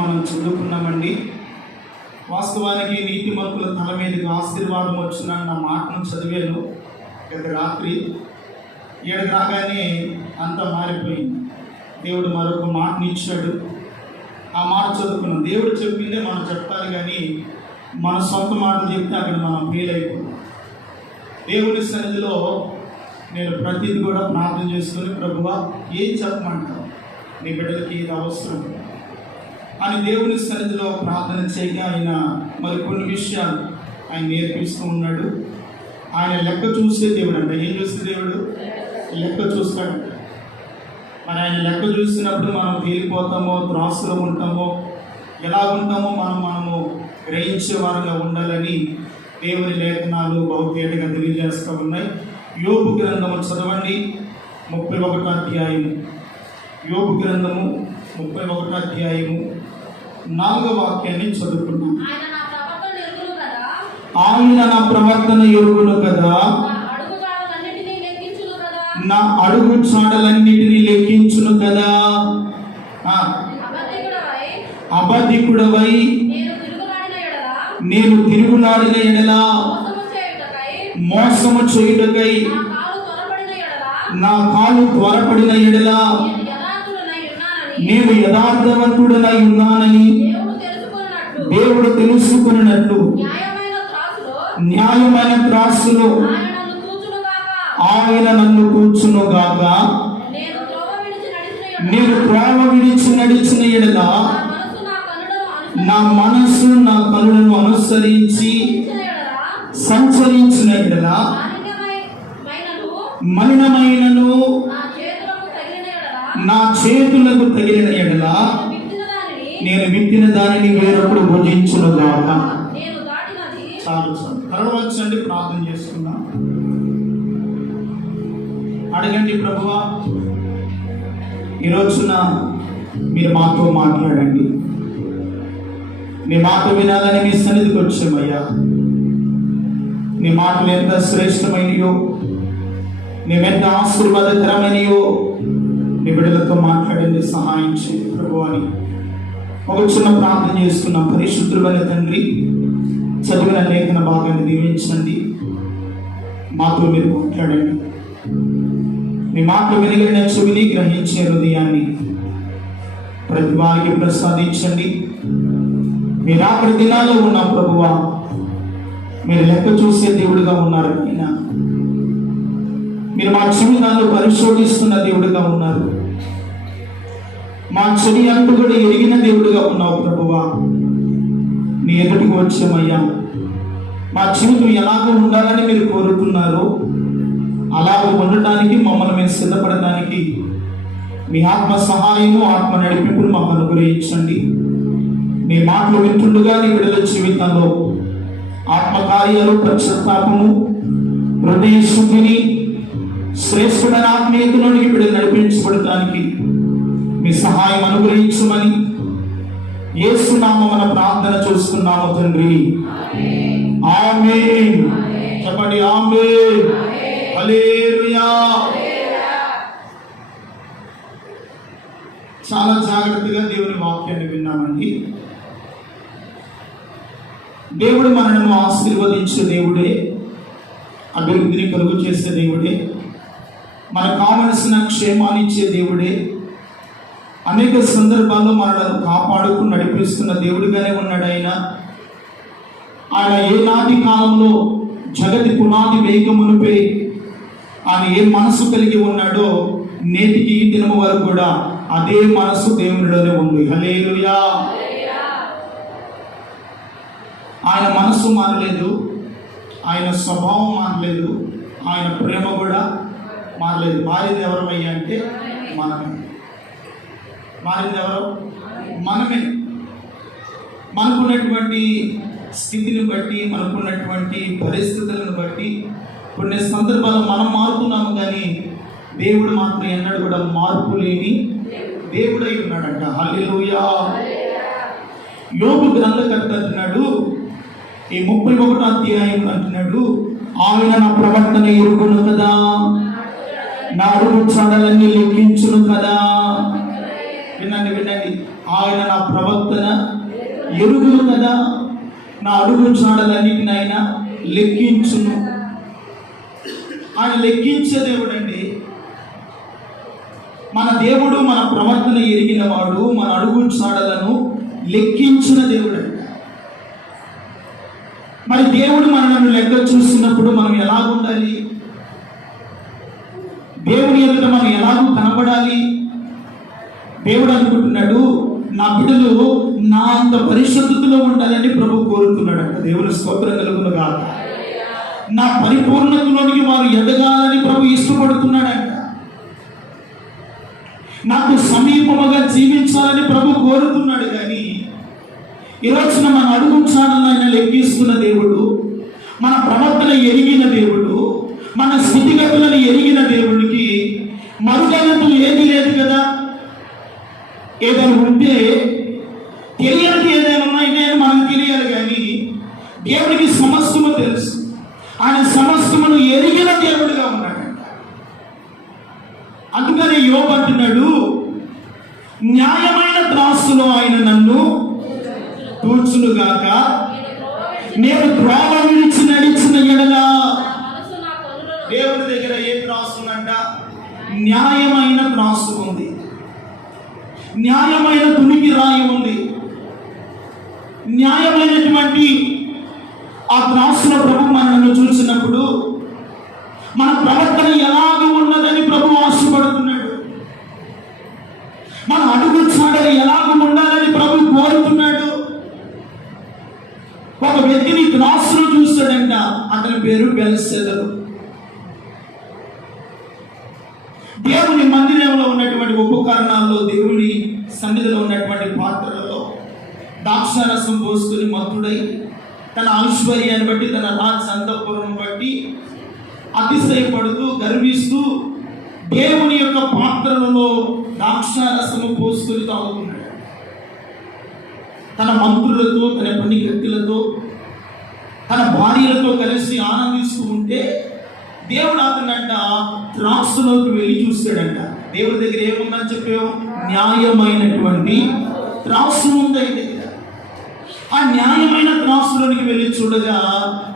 మనం చదువుకున్నామండి. వాస్తవానికి నీతిమంతుల తల మీదకి ఆశీర్వాదం వచ్చిన మాటను చదివాను గత రాత్రి. ఏడు రాగానే అంతా మారిపోయింది. దేవుడు మరొక మాటని ఇచ్చాడు. ఆ మాట చదువుకున్నాం. దేవుడు చెప్పిందే మనం చెప్పాలి, కానీ మన సొంత మాటలు చెప్తే అక్కడ మనం ఫెయిల్ అయిపోతాం. దేవుని సన్నిధిలో నేను ప్రతిదీ కూడా ప్రార్థన చేసుకుని, ప్రభువా ఏం చెప్పమంటావు, నీ బిడ్డలకి ఇది అవసరం అని దేవుని సన్నిధిలో ప్రార్థన చేయగా ఆయన మరి కొన్ని విషయాలు ఆయన నేర్పిస్తూ ఉన్నాడు. ఆయన లెక్క చూసే దేవుడు అంట. ఏం చూస్తే దేవుడు లెక్క చూస్తాడు. మరి ఆయన లెక్క చూసినప్పుడు మనం తేలిపోతామో, త్రాసులో ఉంటామో, ఎలా ఉంటామో మనము గ్రహించే వారుగా ఉండాలని దేవుని లేఖనాలు బహుతేటగా తెలియజేస్తూ ఉన్నాయి. యోబు గ్రంథము చదవండి, 31వ అధ్యాయము. యోబు గ్రంథము 31వ అధ్యాయము 4వ వాక్యాన్ని చదువుకున్నాం. ఆయన నా ప్రవర్తన ఎరుగును కదా, నా అడుగు చాడలన్నిటినీ లెక్కించును కదా. అబద్ధికుడవై నేను తిరుగులాడిన ఎడల, మోసము చేయుటకై నా కాలు త్వరపడిన ఎడల, నేను యథార్థవంతుడనై ఉన్నానని దేవుడు తెలుసుకున్నట్లు న్యాయమైన త్రాసులో ఆయన నన్ను కూర్చునుగాక. నేను త్రోవ విడిచి నడిచిన ఎడల, నా మనస్సు నా కనులను అనుసరించి సంచరించిన ఎడల, మలినమైనను నా చేతులకు తగిలిన ఎడల, నేను విత్తిన దానిని వేరొకడు భుజించునుగాక. చాలు తరవచ్చండి, ప్రార్థన చేసుకుందాం. అడగండి, ప్రభువా ఈ రోజున మీరు మాతో మాట్లాడండి. నీ మాట వినాలని మీ సన్నిధికి వచ్చామయ్యా. నీ మాటలు ఎంత శ్రేష్టమైనయో, నీవెంత ఆశీర్వాదకరమైనయో నీ బిడ్డలతో మాట్లాడండి, సహాయం చేయండి ప్రభు అని ఒక చిన్న ప్రార్థన చేసుకున్నాం. పరిశుద్ధుడైన తండ్రి, చదివిన లేఖన భాగాన్ని దీవించండి, మాతో మీరు మాట్లాడండి. మీ మాటలు వెలుగైన చెవిని గ్రహించే హృదయాన్ని ప్రతి వారికి ప్రసాదించండి. మీరు అక్కడి దినాల్లో ఉన్న ప్రభువా, మీరు లెక్క చూసే దేవుడిగా ఉన్నారు అయినా, మీరు మా జీవితాల్లో పరిశోధిస్తున్న దేవుడిగా ఉన్నారు. మా చెడి అంటూ కూడా ఎరిగిన దేవుడిగా ఉన్నావు ప్రభువా. నీ ఎదుటికి వచ్చామయ్యా. మా జీవితం ఎలాగో ఉండాలని మీరు కోరుతున్నారు, అలాగ ఉండటానికి మమ్మల్ని మేము సిద్ధపడడానికి మీ ఆత్మ సహాయము, ఆత్మ నడిపింపును మాకు అనుగ్రహించండి. నీ మాటలు వింటుండగా నీ బిడ్డల జీవితంలో ఆత్మకార్యాలు, పశ్చాత్తాపము, హృదయ శుద్ధిని, శ్రేష్ఠమైన ఆత్మీయతలోనికి బిడ్డలు నడిపించబడటానికి మీ సహాయం అనుగ్రహించమని యేసు నామమున ప్రార్థన చేస్తున్నాము తండ్రి. ఆమేన్. చెప్పండి ఆమేన్. హల్లెలూయా. చాలా జాగ్రత్తగా దేవుని వాక్యాన్ని విన్నామండి. దేవుడు మనల్ని ఆశీర్వదించే దేవుడే, అభివృద్ధిని కలుగు చేసే దేవుడే, మనకు కావలసిన క్షేమాన్ని ఇచ్చే దేవుడే, అనేక సందర్భాల్లో మనల్ని కాపాడుకు నడిపిస్తున్న దేవుడిగానే ఉన్నాడు ఆయన. ఆయన ఏనాటి కాలంలో జగతి పునాది వేగమునిపై ఆయన ఏ మనసు కలిగి ఉన్నాడో నేటికి ఈ దినము వరకు కూడా అదే మనసు దేవునిలోనే ఉంది. హల్లెలూయా. ఆయన మనసు మారలేదు, ఆయన స్వభావం మారలేదు, ఆయన ప్రేమ కూడా మారలేదు. మారింది ఎవరమయ్యా అంటే మనమే. మారింది ఎవరు? మనమే. మనకున్నటువంటి స్థితిని బట్టి, మనకున్నటువంటి పరిస్థితులను బట్టి కొన్ని సందర్భాల్లో మనం మారుతున్నాము, కానీ దేవుడు మాత్రం ఎన్నడూ కూడా మార్పు లేని దేవుడై ఉన్నాడంట. హల్లెలూయా. యోబు గ్రంథకర్త అంటున్నాడు, ఈ 31వ అధ్యాయం అంటున్నాడు, ఆయన నా ప్రవర్తన ఎరుగును కదా, నా అడుగు చాడలన్నీ లెక్కించును కదా. వినండి, ఆయన నా ప్రవర్తన ఎరుగును కదా, నా అడుగు జాడలన్నిటిని ఆయన లెక్కించును. ఆయన లెక్కించే దేవుడు అండి. మన దేవుడు మన ప్రవర్తన ఎరిగిన వాడు, మన అడుగు జాడలను లెక్కించిన దేవుడు అండి. మరి దేవుడు మనల్ని లెక్క చూసినప్పుడు మనం ఎలాగుండాలి? దేవుని ఎదుట మనం ఎలాగూ కనబడాలి? దేవుడు అనుకుంటున్నాడు, నా బిడ్డలు నా అంత పరిశుద్ధతలో ఉండాలని ప్రభు కోరుతున్నాడు అంట. దేవుని స్తోత్రం కలుగును గాక. నా పరిపూర్ణతలోనికి వారు ఎదగాలని ప్రభు ఇష్టపడుతున్నాడంట. నాకు సమీపముగా జీవించాలని ప్రభు కోరుతున్నాడు. కానీ ఈరోజున మన అడుగు చాడలను ఆయన లెక్కిస్తున్న దేవుడు, మన ప్రవర్తన ఎరిగిన దేవుడు, మన స్థితిగతులను ఎరిగిన దేవుడికి మరుగైనది ఏది లేదు కదా. ఏదైనా ఉంటే తెలియదు, ఏదైనా ఉన్నాయితే మనకు తెలియాలి. కానీ దేవుడికి సమస్తము తెలుసు. ఆయన సమస్తమును ఎరిగిన దేవుడిగా ఉన్నాడు. అందుకని యోబు అంటున్నాడు, న్యాయమైన త్రాసులో ఆయన నన్ను తూర్చునుగాక, నేను త్రోవ విడిచి నడిచిన ఎడల. దేవుడి దగ్గర ఏ త్రాసు ఉందంట? న్యాయమైన త్రాసు ఉంది, న్యాయమైన తునికి రాయి ఉంది. న్యాయమైనటువంటి ఆ త్రాసులో ప్రభు మనల్ని చూసినప్పుడు మన ప్రవర్తన ఎలాగ ఉన్నదని ప్రభు ఆశపడుతున్నాడు. మన అడుగు చాడలు ఎలాగ ఉండాలని ప్రభు కోరుతున్నాడు. ఒక వ్యక్తిని త్రాసులో చూస్తాడంట, అతని పేరు బెల్షెదరు. దేవుని మందిరంలో ఉన్నటువంటి ఉపకరణాల్లో, దేవుని సన్నిధిలో ఉన్నటువంటి పాత్రలలో ద్రాక్షారసం పోసుకుని మత్తుడై తన ఐశ్వర్యాన్ని బట్టి, తన రాజ్ అంతఃపురం బట్టి అతిశయపడుతూ గర్విస్తూ దేవుని యొక్క పాత్రలలో ద్రాక్షారసము పోసుకుని తాగుతున్నాడు. తన మంత్రులతో, తన పని వ్యక్తులతో, తన భార్యలతో కలిసి ఆనందిస్తూ ఉంటే దేవుడు అతనంట త్రాసులోకి వెళ్ళి చూస్తాడంట. దేవుడి దగ్గర ఏముందని చెప్పావు? న్యాయమైనటువంటి త్రాసు ఉంది. ఆ న్యాయమైన త్రాసులోనికి వెళ్ళి చూడగా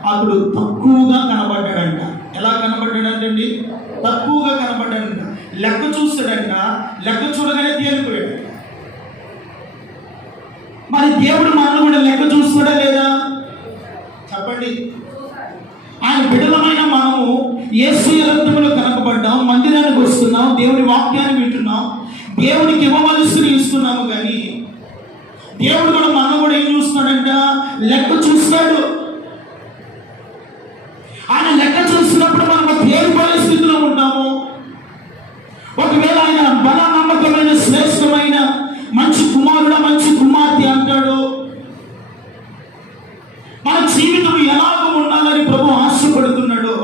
అతడు తక్కువగా కనబడ్డాడంట. ఎలా కనబడ్డాడంటండి? తక్కువగా కనబడ్డాడంట. లెక్క చూస్తాడంట, లెక్క చూడగానే తేలిపోయాడు. మరి దేవుడు మనల్ని కూడా లెక్క చూస్తాడా లేదా? చెప్పండి. ఆయన బిడ్డలమైన మనము యేసు రక్తములో కనపడ్డాం, మందిరానికి వస్తున్నాం, దేవుని వాక్యాన్ని వింటున్నాం, దేవునికి ఇవ్వవలసిని ఇస్తున్నాము. కానీ దేవుడు కూడా మనం కూడా ఏం చూస్తున్నాడంట? లెక్క చూస్తాడు. ఆయన లెక్క చూసినప్పుడు మనం తేలిపోయే స్థితిలో ఉంటాము. ఒకవేళ ఆయన బల నమ్మకమైన శ్రేష్టమైన మంచి కుమారుడు, మంచి కుమార్తె అంటాడు, మన జీవితం ఎలాగ ఉండాలని ప్రభు ఆశపడుతున్నాడో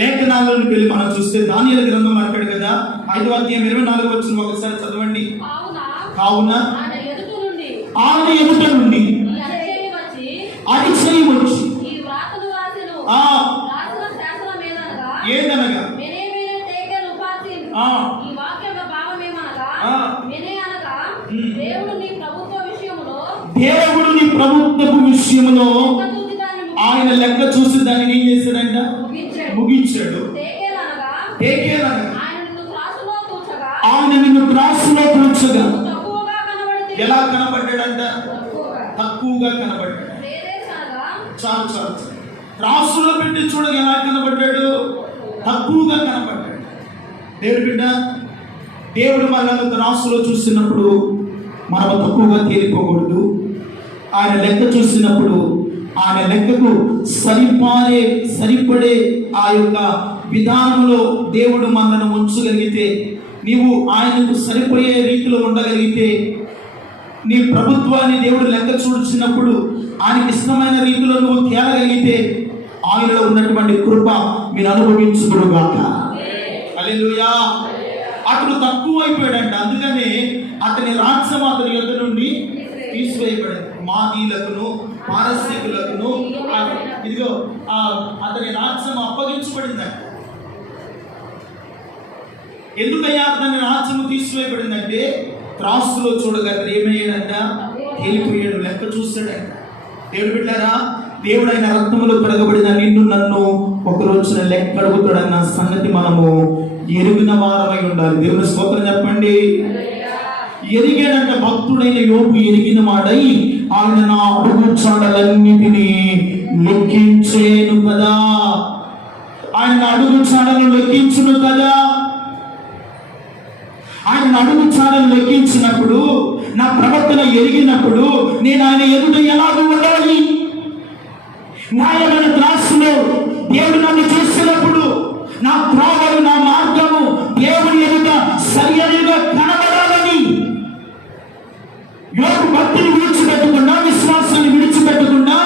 లేఖనాలను వెళ్ళి మనం చూస్తే దానియేలు గ్రంథం అంటాడు కదా, 5వ అధ్యాయం 24వ వచనం ఒకసారి చదవండి. కావున ఆయన ఎదుట నుండి అడిచేయి వచ్చి ఏదనగా దేవుడు నీ ప్రభుత్వపు విషయంలో ఆయన లెక్క చూసి దాన్ని ఏం చేశాడంట? ముగించాడు. ఆయన నిన్ను త్రాసులో తూచగా ఎలా కనబడ్డాడంట? తక్కువగా కనబడ్డాడు. చాలు చాలు. త్రాసులో పెట్టి చూడగా ఎలా కనబడ్డాడు? తక్కువగా కనబడ్డాడు. దేవుడు బిడ్డ, దేవుడు మనల్ని త్రాసులో చూసినప్పుడు మనం తక్కువగా తేలిపోకూడదు. ఆయన లెక్క చూసినప్పుడు ఆయన లెక్కకు సరిపడే ఆ యొక్క విధానంలో దేవుడు మనల్ని ఉంచగలిగితే, నీవు ఆయనకు సరిపోయే రీతిలో ఉండగలిగితే, నీ ప్రభుత్వాన్ని దేవుడు లెక్క చూసినప్పుడు ఆయనకి ఇష్టమైన రీతిలో నువ్వు తేలగలిగితే ఆయనలో ఉన్నటువంటి కృప మీరు అనుభవించుదురుగాక. హల్లెలూయా. అతడు తక్కువ అయిపోయాడంట. అందుకనే అతని రాజ్యం అతని యొద్ద నుండి తీసివేయబడింది. మాదీలకును పారసీకులకును ఇదిగో అతని రాజ్యం అప్పగించబడిందంట. ఎందుకయ్యా అతని రాజ్యము తీసివేయబడిందంటే త్రాసులో చూడగా అతను ఏమయ్యాడంట? తేలిపోయాడు. లెక్క చూస్తాడంట. దేవుడు బిడ్డారా, దేవుడు ఆయన రక్తములో కడగబడిన నిన్ను నన్ను ఒక రోజున లెక్క అడుగుతాడన్న సంగతి మనము ఎరిగిన వారమై ఉండాలి. దేవుని స్తోత్రం చెప్పండి. ఎరిగాడంట భక్తుడైన యోబు. ఎరిగిన వాడై ఆయన నా అడుగు చాడలన్నిటినీ లెక్కించేను కదా. ఆయన అడుగు చాడలు లెక్కించును కదా. ఆయన అడుగు చాడలు లెక్కించినప్పుడు, నా ప్రవర్తన ఎరిగినప్పుడు నేను ఆయన ఎదుట ఎలాగూ ఉండాలి? న్యాయమైన త్రాసులో దేవుడు నన్ను చూసినప్పుడు నా త్రోవలు, నా మార్గము దేవుని ఎదుట సరియైనగా కనబడాలని యోబు భక్తిని విడిచిపెట్టకుండా, విశ్వాసాన్ని విడిచిపెట్టకుండా,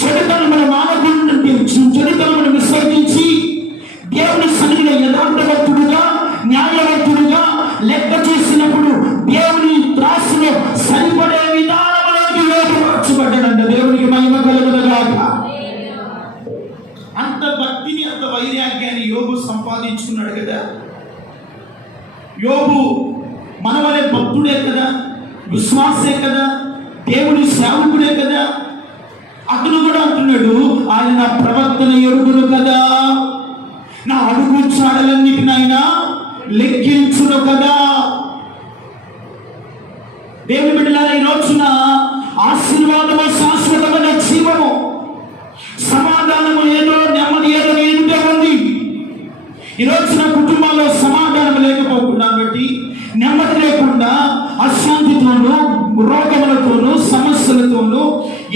చెడుతనమును మానకుండా, చెడుతనమును విసర్జించి దేవుని సన్నిధిలో యథార్థవంతుడుగా, న్యాయవంతుడుగా లెక్క చేసినప్పుడు దేవుని త్రాసులో సరిపడే విధానంలోకి యోబు మార్చబడ్డాడంట. దేవునికి మహిమ కలుగునుగాక. అంత భక్తిని, అంత వైరాగ్యాన్ని యోబు సంపాదించుకున్నాడు కదా. యోబు మనవలే భక్తుడే కదా, విశ్వాసే కదా, దేవుని సేవకుడే కదా. అతను కూడా అంటున్నాడు, ఆయన నా ప్రవర్తన ఎరుగును కదా, నా అడుగు చాడలన్నిటిని ఆయన లెక్కించును కదా. దేవుని బిడ్డలారా, ఈ రోజున ఆశీర్వాదము, శాశ్వతమైన జీవము, సమాధానము ఏదో, నెమ్మది ఏదో ఎదుటే ఉంది. ఈ రోజున కుటుంబాల్లో సమాధానం లేకపోకుండా బట్టి, నెమ్మది లేకుండా, అశాంతితోనూ, రోగములతోనూ, సమస్యలతోనూ,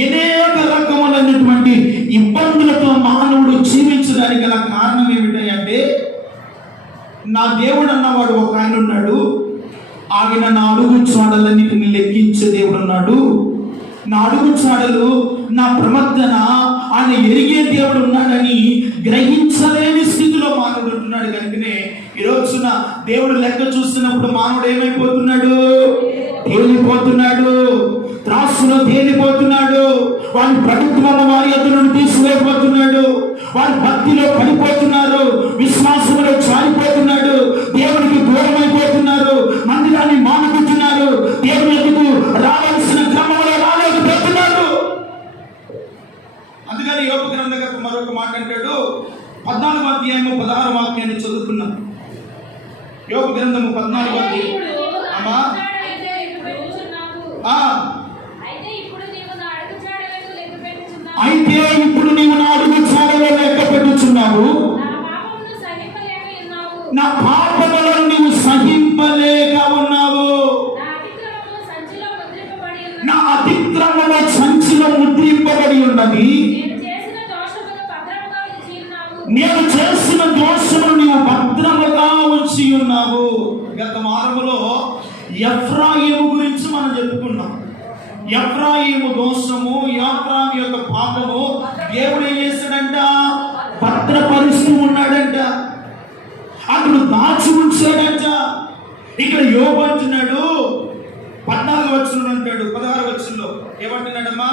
అనేక రకములైనటువంటి ఇబ్బందులతో మానవుడు జీవించడానికి గల కారణం ఏమిటంటే, నా దేవుడు అన్నవాడు ఒక ఆయన ఉన్నాడు. ఆయన నా అడుగు చాడలన్నిటిని లెక్కించే దేవుడు ఉన్నాడు. నా అడుగు చాడలు, నా ప్రవర్తన ఆయన ఎరిగే దేవుడు ఉన్నాడని గ్రహించలేని స్థితిలో మానవుడు ఉంటున్నాడు. కనుకనే ఈ రోజున దేవుడు లెక్క చూస్తున్నప్పుడు మానవుడు ఏమైపోతున్నాడు? తేలిపోతున్నాడు. త్రాసులో తేలిపోతున్నాడు. వారి ప్రభుత్వం వారి ఎదురును తీసుకుపోతున్నాడు. వారి భక్తిలో పడిపోతున్నారు. విశ్వాసంలో చాలిపోతున్నాడు. దేవునికి దూరం అయిపోతున్నారు. మందిరాన్ని మానుకుంటున్నారు. దేవుని ఎదుగు రావాల్సిన క్రమంలో రాలేకపోతున్నారు. అందుకని యోబు గ్రంథకర్త మరొక మాట అంటాడు. 14వ అధ్యాయము 16వ వాక్యాన్ని చదువుకున్నాం. యోబు గ్రంథము 14వ అధ్యాయం. అమ్మా, అయితే ఇప్పుడు నీవు నా అడుగు చాడలో లెక్క పెట్టుచున్నావు. నా పాపములను నీవు సహింపలేక ఉన్నావు. నా అతిక్రమణ సంచిలో ముద్రింపబడి ఉన్నది. నేను చేసిన దోషమును నీవు భద్రముగా ఉంచి ఉన్నావు. గత వారములో ఎఫ్రాయిము గురించి మనం చెప్పుకున్నాం. ఎఫ్రాయిము దోషము, ఎఫ్రాయిము యొక్క పాపము దేవుడు ఏం చేస్తాడంట? భద్రపరుస్తూ ఉన్నాడంట. అతడు దాచి ఉంచాడంట. ఇక్కడ యోబు అంటున్నాడు, 14వ వచనంలో అంటాడు, 16వ వచనంలో ఏమంటున్నాడమ్మా?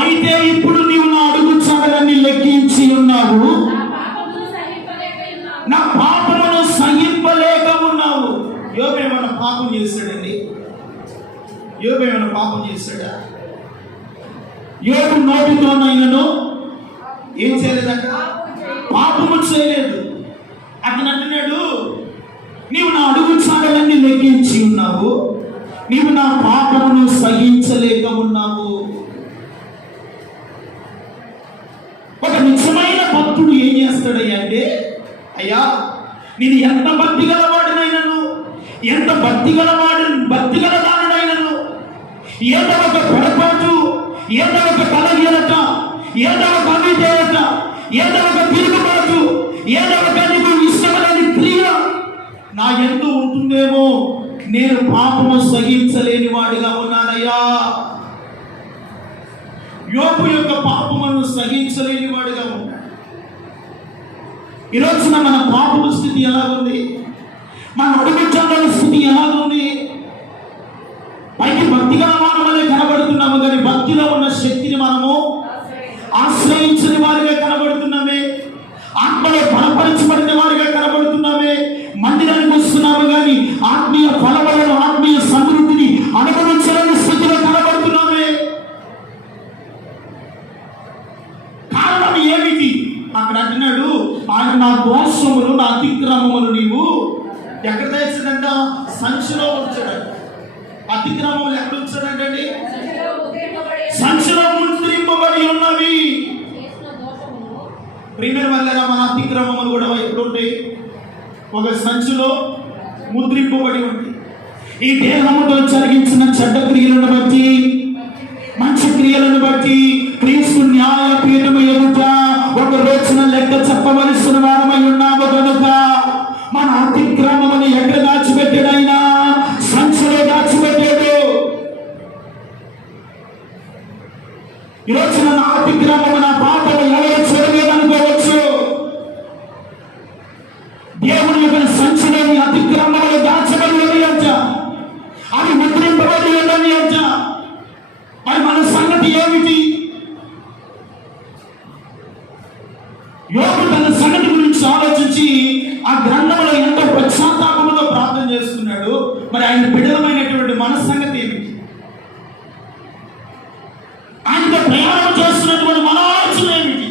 అయితే ఇప్పుడు నీవు నా అడుగు చాడలన్నీ లెక్కించి ఉన్నావు. నా పాపమును సహింపలేక ఉన్నావు. యోబు ఏమైనా పాపం చేశాడండి? యోబు ఏమైనా పాపం చేశాడా? యోబు నోటితోనైనను ఏం చేయలేదంట? పాపము చేయలేదు. అతను అంటున్నాడు, నీవు నా అడుగు చాడలన్నీ లెక్కించి ఉన్నావు. నీవు నా పాపమును సహించలేక ఉన్నావు. ఒక నిజమైన భక్తుడు ఏం చేస్తాడయ్యా అంటే, అయ్యా నేను ఎంత భక్తి గలవాడినైనను, ఎంత భక్తి గలదానినైనను, ఏదో ఒక పొరపాటు, ఏదో ఒక కలహీనత, ఏదో ఒక అవిధేయత, ఏదో ఒక తిరుగుబాటు, ఏదో ఒక నీకు ఇష్టమైన క్రియ నా యందు ఉంటుందేమో, నేను పాపము సహించలేని వాడిగా ఉన్నానయ్యా. యోబు యొక్క పాపమును సహించలేని వాడిగా ఉన్నాడు. ఈరోజున మన పాపము స్థితి ఎలా ఉంది? మన అడుగుచాడల స్థితి ఎలా ఉంది? పైకి భక్తిగా వలె కనబడుతున్నాము, కానీ భక్తిలో ఉన్న శక్తిని మనము ఆశ్రయించని వారిగా కనబడుతున్నామే. ఆత్మలో బలపరచబడిన వారిగా కనబడుతున్నామే. మందిరానికి వస్తున్నాము కానీ ఆత్మ ఎక్కడ తెచ్చాడంట? సంచిలో ఉంచాడు. అతిక్రమం ఎక్కడ ఉంచాడంటండి? సంచిలో ముద్రింపబడి ఉన్నవి. ప్రియమైన వల్ల మన అతిక్రమములు కూడా ఎక్కడ ఉంటాయి? ఒక సంచిలో ముద్రింపబడి ఉంది. ఈ దేహముతో జరిగించిన చెడ్డ క్రియలను బట్టి, మంచి క్రియలను బట్టి క్రీస్తు న్యాయపీఠము ఎదుట ఒక రోజున లెక్క చెప్పవలసిన వారమై ఉన్నాము కనుక మన అతిక్రమమును ఎక్కడ దాచిపెట్టాడైనా? సంచిలో దాచిపెట్టాడు. ఈరోజు నా అతిక్రమము, నా పాపము ఎవరు చూడలేదనుకోవచ్చు. దేవుని యొక్క సంచిలోని అతిక్రమములు దాచబడి అంట, అవి ముద్రింపబడి ఉండని అంట. మరి మన సంగతి ఏమిటి? యోగు తన సంగతి గురించి ఆలోచించి ఆ గ్రంథంలో ఎంతో పశ్చాత్తాపంతో ప్రార్థన చేస్తున్నాడు. మరి ఆయన బిడ్డలమైనటువంటి మన సంగతి ఏమిటి? ఆయనతో ప్రయాణం చేస్తున్నటువంటి మన ఆలోచన ఏమిటి?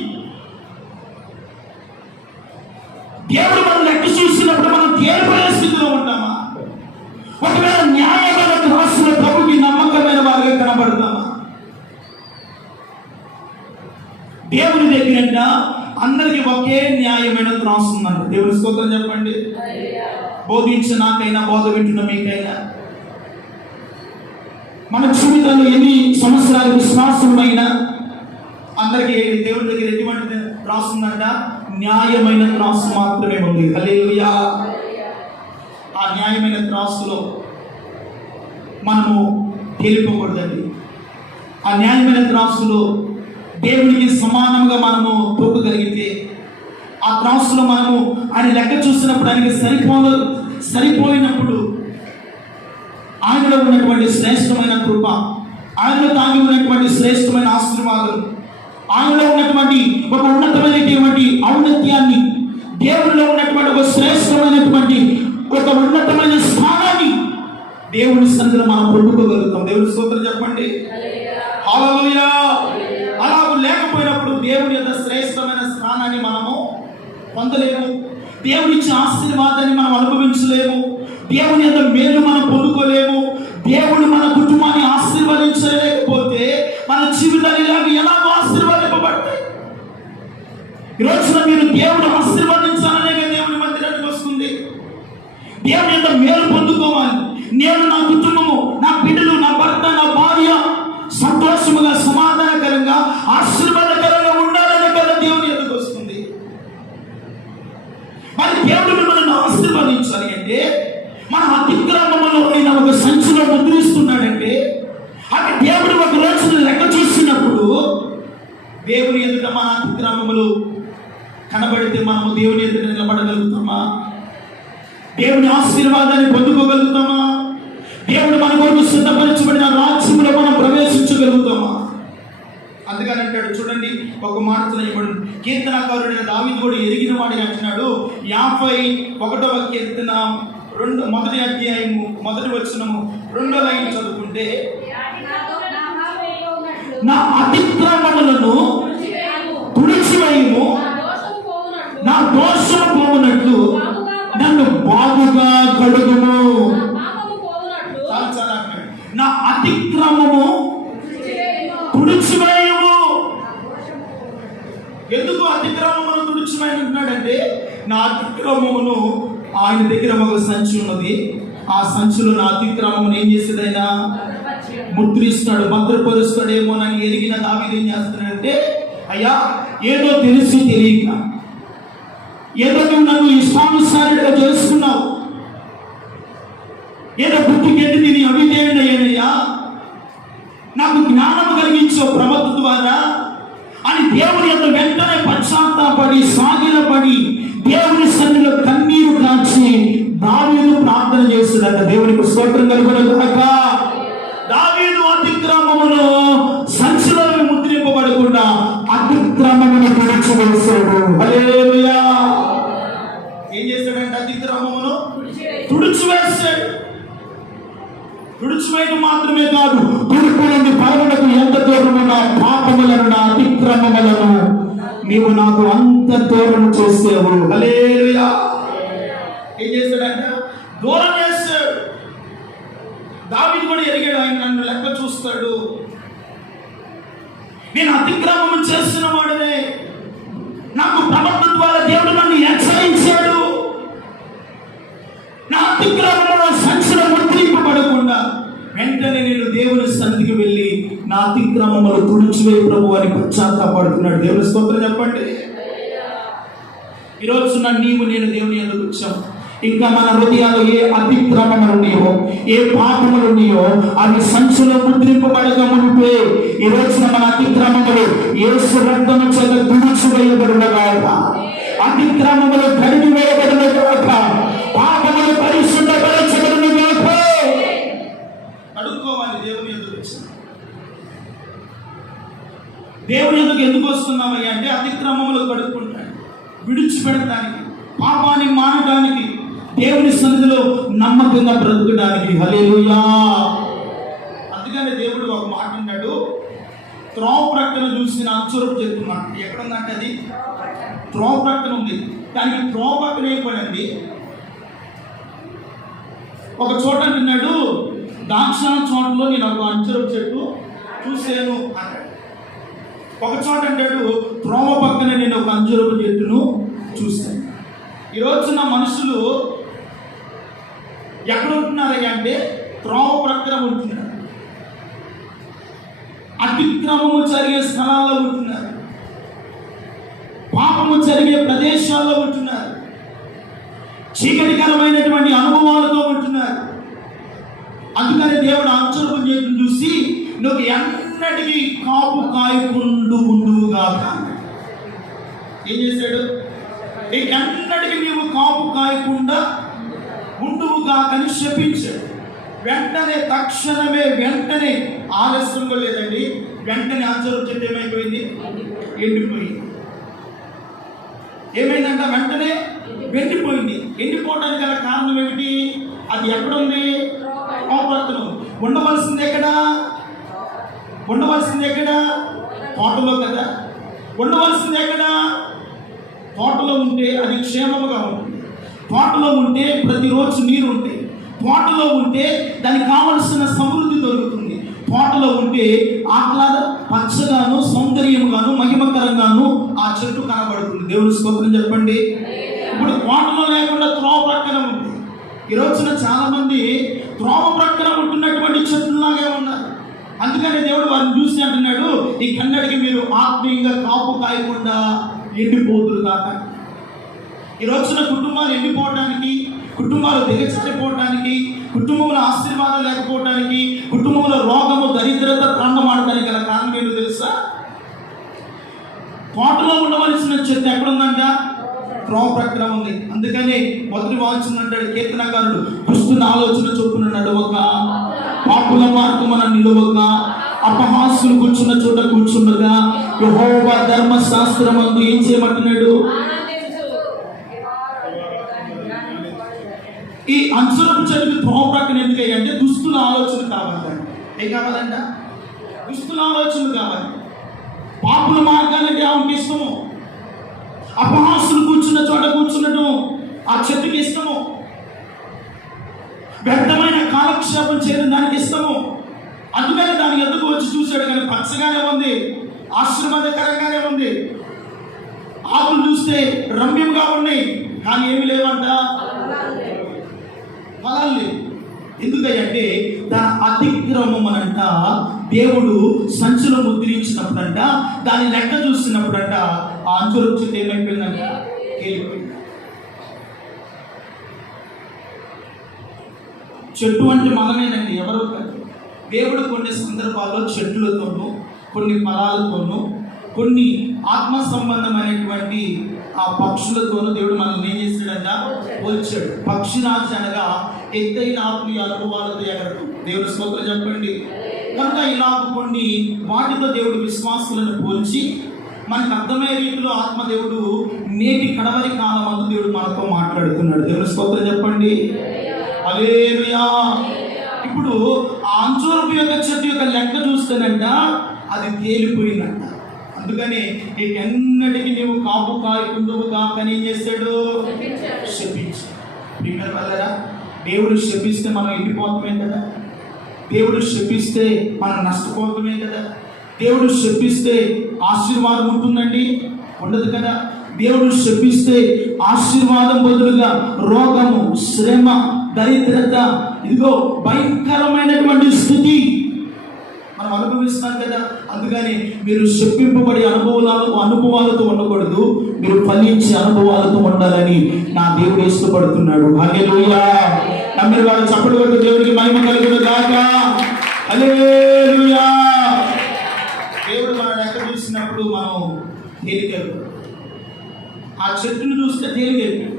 దేవుడు మనం లెక్క చూసినప్పుడు మనం తేలిపోయే స్థితిలో ఉంటామా? ఒకవేళ న్యాయమైన రాసిన ప్రభుకి నమ్మకమైన వారిగా కనబడతామా? దేవుని దగ్గర అందరికి ఒకే న్యాయమైన త్రాసు ఉందంట. దేవుని స్తోత్రం చెప్పండి. బోధించిన నాకైనా, బోధ వింటున్న మీకైనా, మన జీవితంలో ఎన్ని సంవత్సరాలు విశ్వాసమైనా అందరికీ దేవుని దగ్గర ఎటువంటి త్రాసు ఉందంట? న్యాయమైన త్రాసు మాత్రమే ఉంది. హల్లెలూయా. ఆ న్యాయమైన త్రాసులో మనము తేలిపోకూడదండి. ఆ న్యాయమైన త్రాసులో దేవునికి సమానంగా మనము తూకగలిగితే, ఆ త్రాసులో మనము ఆయన లెక్క చూసినప్పుడు ఆయనకి సరిపోయినప్పుడు ఆయనలో ఉన్నటువంటి శ్రేష్టమైన కృప, ఆయనలో తాగి ఉన్నటువంటి శ్రేష్టమైన ఆశీర్వాదాలు, ఆయనలో ఉన్నటువంటి ఒక ఉన్నతమైనటువంటి ఔన్నత్యాన్ని, దేవునిలో ఉన్నటువంటి ఒక శ్రేష్టమైనటువంటి ఒక ఉన్నతమైన స్థానాన్ని దేవుని సన్నిధిలో మనం పొందుకోగలుగుతాం. దేవుని స్తోత్రం చెప్పండి. హల్లెలూయా. అలా లేకపోయినప్పుడు దేవుని యొక్క శ్రేష్టమైన స్థానాన్ని మనము పొందలేము. దేవుని ఇచ్చే ఆశీర్వాదాన్ని మనం అనుభవించలేము. దేవుని యొక్క మేలు మనం పొందుకోలేము. దేవుడు మన కుటుంబాన్ని ఆశీర్వదించలేకపోతే మన జీవితాలు ఇలాగ ఎలాగో ఆశీర్వదింపబడతాయి. ఈరోజున మీరు దేవుడు ఆశీర్వదించాలనే దేవుని మందిరానికి వస్తుంది. దేవుని యొక్క మేలు పొందుకోవాలి. నేను, నా కుటుంబము, నా బిడ్డలు, నా భర్త, నా భార్య సంతోషముగా, సమాధానకరంగా, ఆశీర్వాదకరంగా ఉండాలనే కదా దేవుని ఎదుగు వస్తుంది. మరి దేవుడు మిమ్మల్ని ఆశీర్వదించాలి అంటే మన అతిక్రమములో ఆయన ఒక సంచిలో ముద్రిస్తున్నాడంటే, అది దేవుడు ఒక రోజున లెక్క చూసినప్పుడు దేవుని ఎదుట మన అతిక్రమములు కనబడితే మనము దేవుని ఎదుట నిలబడగలుగుతామా? దేవుని ఆశీర్వాదాన్ని పొందుకోగలుగుతామా? దేవుడు మన కొరకు సిద్ధపరచబడిన రాజ్యంలో మనం ప్రవేశించగలుగుతామా? అందుకని అంటాడు చూడండి, ఒక మాట కీర్తనకారుడైన దావీదు కూడా ఎరిగిన వాడిని అంటున్నాడు. 51వ కీర్తన మొదటి అధ్యాయము 1వ వచనము 2వ లైన్ చదువుకుంటే, నా అతిక్రమములను తుడిచివేయుము, నా దోషము పోవునట్లు నన్ను బాగుగా కడుగుము. నా అతిక్రమము తుడిచివేయుము. ఎందుకు అతిక్రమమును తుడిచివేయమంటున్నాడంటే, నా అతిక్రమమును ఆయన దగ్గర ఒక సంచి ఉన్నది. ఆ సంచిలో నా అతిక్రమమును ఏం చేస్తాడు? ఆయన ముద్రిస్తాడు, భద్రపరుస్తాడేమో అని ఎరిగిన దావీదు ఏం చేస్తాడంటే, అయ్యా ఏదో తెలిసి తెలియక, ఏదో నువ్వు నన్ను ఇష్టానుసారిగా చేసుకున్నావు, ఏదో పుట్టుకెట్టి నేను అవిధేయుడయ్యానయ్యా, నాకు జ్ఞానం కలిగించే ప్రవక్త ద్వారా అని దేవుని యొక్క వెంటనే పశ్చాత్తాపడి సాగిలపడి దేవుని సన్నిధిలో కన్నీరు కాచి దావీదు ప్రార్థన చేస్తున్నాడు. దేవునికి స్తోత్రం కలుగునుగాక. దావీదు అతిక్రమమును సంచిలో ముద్రింపబడకుండా అతిక్రమమును తుడిచివేశాడు. హల్లెలూయా. ఏం చేశాడంటే అతిక్రమమును తుడిచివేశాడు. తుడిచివేయడం మాత్రమే కాదు, తూర్పు నుండి పడమటకు ఎంత దూరము నా పాపములను, నా అతిక్రమములను నీవు నాకు అంత దూరం చేసావు. హల్లెలూయా. ఏం చేశాడంట? దూరం చేస్తాడు. దావీదు కూడా ఎరిగాడు, ఆయన నన్ను లెక్క చూస్తాడు, నేను అతిక్రమం చేస్తున్న వాడినే, నాకు ప్రవర్తన ద్వారా దేవుడు నన్ను హెచ్చరించాడు, నా అతిక్రమంలో సంచుల ముద్రింపబడకుండా వెంటనే నేను దేవుని సన్నిధికి వెళ్ళి నా అతిక్రమములు తుడిచివే ప్రభు అని పశ్చాత్తాపడుతున్నాడు. దేవుని స్తోత్రం చెప్పండి. ఈరోజు నీవు నేను దేవుని ఎందుకు వచ్చాం? ఇంకా మన హృదయాలు ఏ అతిక్రమములు ఉన్నాయో, ఏ పాపములు ఉన్నాయో అవి సంచులో ముద్రింపబడక మునిపే ఈ రోజున మన అతిక్రమములు యేసు రక్తము చేత తుడిచివేయబడునుగాక, అతిక్రమములు కడిగి వేయబడునుగాక, పాపములు పరిశుద్ధపరచబడునుగాక. అడుక్కోవాలి దేవుని ఎందుకు వచ్చాం? దేవుని ఎందుకు వస్తున్నామయ్యా అంటే అతిక్రమములు కడుక్కుంటాడు, విడిచిపెడటానికి, పాపాన్ని మానడానికి, దేవుని సన్నిధిలో నమ్మకంగా బ్రతకడానికి. హల్లెలూయా. అందుకని దేవుడు ఒక మాట అన్నాడు, త్రోవ ప్రక్కన చూసిన అంచురపు చెట్టు మాట ఎక్కడ ఉందంటే అది త్రోవ ప్రక్కన ఉంది. దానికి త్రోవ ప్రక్కన అయిపోయింది. ఒక చోట అంటున్నాడు, దాక్షాణ చోటలో నేను ఒక అంచురపు చెట్టు చూసాను అన్నాడు. ఒక చోట అంటాడు, త్రోవ పక్కన నేను ఒక అంజూరపు చెట్టును చూశాను. ఈరోజు నా మనుషులు ఎక్కడ ఉంటున్నారయ్యా అంటే త్రోవ ప్రక్కన ఉంటున్నారు, అతిక్రమము జరిగే స్థలాల్లో ఉంటున్నారు, పాపము జరిగే ప్రదేశాల్లో ఉంటున్నారు, చీకటికరమైనటువంటి అనుభవాలతో ఉంటున్నారు. అందుకని దేవుడు అంజూరపు చెట్టును చూసి నువ్వు ఎన్నటికీ కాపు కాయకుండు ఉండుగాక. ఏం చేశాడు? ఎన్నటికీ నీవు కాపు కాయకుండా ఉండుగాకని శపించాడు. వెంటనే వెంటనే ఆలస్యంగా లేదండి, వెంటనే అంజూరపు చెట్టు ఏమైపోయింది? ఎండిపోయింది. ఏమైందంట? వెంటనే ఎండిపోయింది. ఎండిపోవడానికి గల కారణం ఏమిటి? అది ఎక్కడుంది? ప్రవర్తన ఉండవలసింది ఎక్కడ? తోటలో కదా. ఉండవలసింది ఎక్కడ? తోటలో ఉంటే అది క్షేమముగా ఉంటుంది. తోటలో ఉంటే ప్రతిరోజు నీరు ఉంటాయి. తోటలో ఉంటే దానికి కావలసిన సమృద్ధి దొరుకుతుంది. తోటలో ఉంటే ఆహ్లాద పచ్చగాను, సౌందర్యముగాను, మహిమకరంగాను ఆ చెట్టు కనబడుతుంది. దేవుని స్తోత్రం చెప్పండి. ఇప్పుడు తోటలో లేకుండా త్రోవ ప్రక్కన ఉంది. ఈ రోజున చాలా మంది త్రోవ ప్రక్కన ఉంటున్నటువంటి చెట్లులాగే ఉన్నారు. అందుకని దేవుడు వారిని చూసి అంటున్నాడు, ఈ కన్నడికి మీరు ఆత్మీయంగా కాపు కాయకుండా ఎండిపోతురు కాక. ఈ రోజున కుటుంబాలు ఎండిపోవడానికి, కుటుంబాలు దిగజారిపోవడానికి, కుటుంబంలో ఆశీర్వాదం లేకపోవడానికి, కుటుంబంలో రోగము, దరిద్రత తాండమాడడానికి గల కారణం ఏంటో తెలుసా? తోటలో ఉండవలసిన చెట్టు ఎక్కడుందంట? త్రోవ ప్రక్కన ఉంది. అందుకని మొదటి వాక్యం అంటాడు కీర్తనకారుడు, దుష్టుల ఆలోచన చొప్పున నడవక, పాపుల మార్గమున నిలవక, అపహాస్యులు కూర్చున్న చోట కూర్చుండగా యెహోవా ధర్మశాస్త్రమందు ఏం చేయమంటున్నాడు? ఈ అంజూరపు చెట్టుకి త్రోవ ప్రక్కన ఎందుకంటే దుస్తుల ఆలోచన కావాలంట. ఏం కావాలంట? దుస్తుల ఆలోచన కావాలి. పాపుల మార్గాలంటే ఆమెకి ఇష్టము. అపహాస్యులు కూర్చున్న చోట కూర్చున్నట్టు ఆ చెట్టుకి ఇష్టము. వ్యర్థమైన కాలక్షేపం చేయడం దానికి ఇష్టము. అందుకని దాని ఎదుగు వచ్చి చూశాడు, కానీ పచ్చగానే ఉంది, ఆశీర్వాదకరంగానే ఉంది. ఆకులు చూస్తే రమ్యంగా ఉన్నాయి, కానీ ఏమి లేవంట, ఫలాలు లేవు. ఎందుకంటే దాని అతిక్రమం అనంట దేవుడు సంచులో ముద్రించినప్పుడంట, దాని లెక్క చూసినప్పుడంట ఆ అంచురపు చెట్టు ఏమైపోయిందంట? కేలిపోయింది. చెట్టు అంటే మనమేనండి, ఎవరో కాదు. దేవుడు కొన్ని సందర్భాల్లో చెట్లతోనూ, కొన్ని ఫలాలతోనూ, కొన్ని ఆత్మ సంబంధమైనటువంటి ఆ పక్షులతోనూ దేవుడు మనల్ని ఏం చేశాడంట? పోల్చాడు. పక్షిరాజు అనగా ఎత్తైన ఆత్మీయ అనుభవాలతో ఎగరడం. దేవుడు స్తోత్రం చెప్పండి. కనుక ఇలా కొన్ని వాటితో దేవుడు విశ్వాసులను పోల్చి మనకు అర్థమయ్యే రీతిలో ఆత్మదేవుడు నేటి కడవరి కాలం అందు దేవుడు మనతో మాట్లాడుతున్నాడు. దేవుడు స్తోత్రం చెప్పండి. హల్లెలూయా. ఇప్పుడు ఆ అంజూరపు యొక్క చెట్టు యొక్క లెక్క చూస్తేనంట అది తేలిపోయిందంట. అందుకని నీకెన్నటికి నీవు కాపు కాయకుందువు కాకని ఏం చేస్తాడు? శపించాడు. ప్రియమైన వాళ్ళరా, దేవుడు శపిస్తే మనం వెళ్ళిపోతామే కదా, దేవుడు శపిస్తే మనం నష్టపోతామే కదా, దేవుడు శపిస్తే ఆశీర్వాదం ఉంటుందండి? ఉండదు కదా. దేవుడు శపిస్తే ఆశీర్వాదం బదులుగా రోగము, శ్రమ, దరిద్రత, ఇదిగో భయంకరమైనటువంటి స్థితి మనం అనుభవిస్తాం కదా. అందుకని మీరు శప్పింపబడే అనుభవాలతో ఉండకూడదు, మీరు ఫలించే అనుభవాలతో ఉండాలని నా దేవుడు ఇష్టపడుతున్నాడు. హల్లెలూయా. నమ్మిన వాళ్ళు చప్పటి కొట్టు దేవుడికి మహిమ కలుగును గాక. హల్లెలూయా. దేవుడు మనం ఎక్కడ చూసినప్పుడు మనం తేలికెళ్ళాం. ఆ చెట్టును చూస్తే తేలికెళ్ళాం.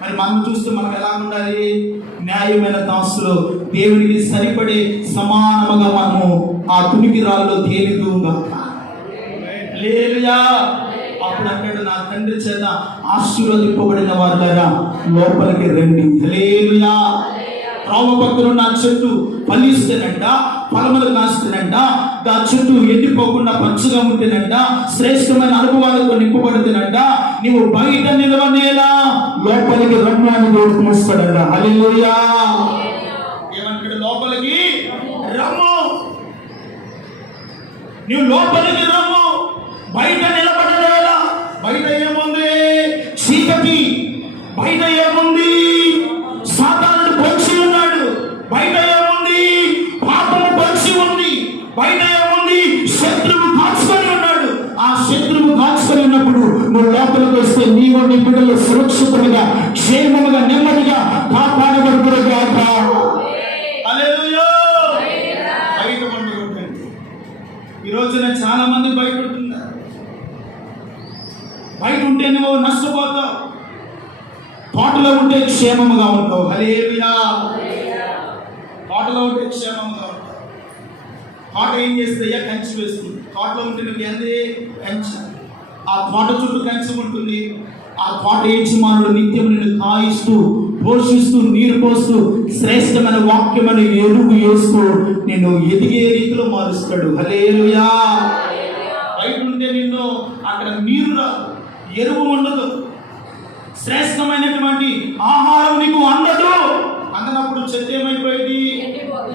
మరి మనం చూస్తే మనం ఎలా ఉండాలి? న్యాయమైన దాసులో దేవునికి సరిపడే సమానముగా మనము ఆ తునికి రాళ్ళలో తేలిదుగా. హల్లెలూయా. అప్పుడు అంటాడు, నా తండ్రి చేత ఆశీర్వదింపబడిన వారులారా లోపలికి రండి. హల్లెలూయా. త్రోవ పక్కన ఉన్న చెట్టు ఫలిస్తేనంట, ఫలములు కాస్తేనంట, ఆ చెట్టు ఎండిపోకుండా పచ్చగా ఉంటేనంట, శ్రేష్టమైన అనుభవాలతో నింపబడితేనంట, నీవు బయట నిలవనేలా లోపలికి రమ్ము అని దేవుడు పిలుస్తాడంట. హల్లెలూయా. ఏమంటాడు? లోపలికి రమ్ము, నీవు లోపలికి రమ్ము. బయట నిలబడలేలా? బయట ఏముంది? చీకటి. బయట ఏముంది? సాతానుడు పొంచి ఉన్నాడు. బయట ఏముంది? పాపము పొంచి ఉంది. బయట ఏముంది? శత్రువు కాచుకొని ఉన్నాడు. ఆ శత్రువు కాచుకొని ఉన్నప్పుడు నువ్వు లోపలికి వస్తే నీవు నీ బిడ్డలు సురక్షితంగా, క్షేమముగా, నెమ్మదిగా కాపాడబడుతున్నారు. హల్లెలూయా. బయట పండుగ. ఈ రోజున చాలా మంది బయట ఉంటున్నారు. బయట ఉంటే నువ్వు నష్టపోతావు, తోటలో ఉంటే క్షేమముగా ఉంటావు. హల్లెలూయా. తోటలో ఉంటే క్షేమముగా ఉంటావు. తోట ఏం చేస్తాయా? కంచి వేస్తుంది. తోటలో ఉంటే నువ్వు ఏంది? కంచె. ఆ తోట చుట్టూ కంచె ఉంటుంది. ఆ తోట యజమానుడు నిత్యం నిన్ను కాయిస్తూ, పోషిస్తూ, నీరు పోస్తూ, శ్రేష్టమైన వాక్యమైన ఎరువు వేస్తూ నిన్ను ఎదిగే రీతిలో మారుస్తాడు. హల్లెలూయా. బయట ఉంటే నిన్ను అక్కడ నీరు రాదు, ఎరువు ఉండదు, శ్రేష్టమైనటువంటి ఆహారం నీకు అందదు. అందనప్పుడు చెత్త ఏమైపోయింది?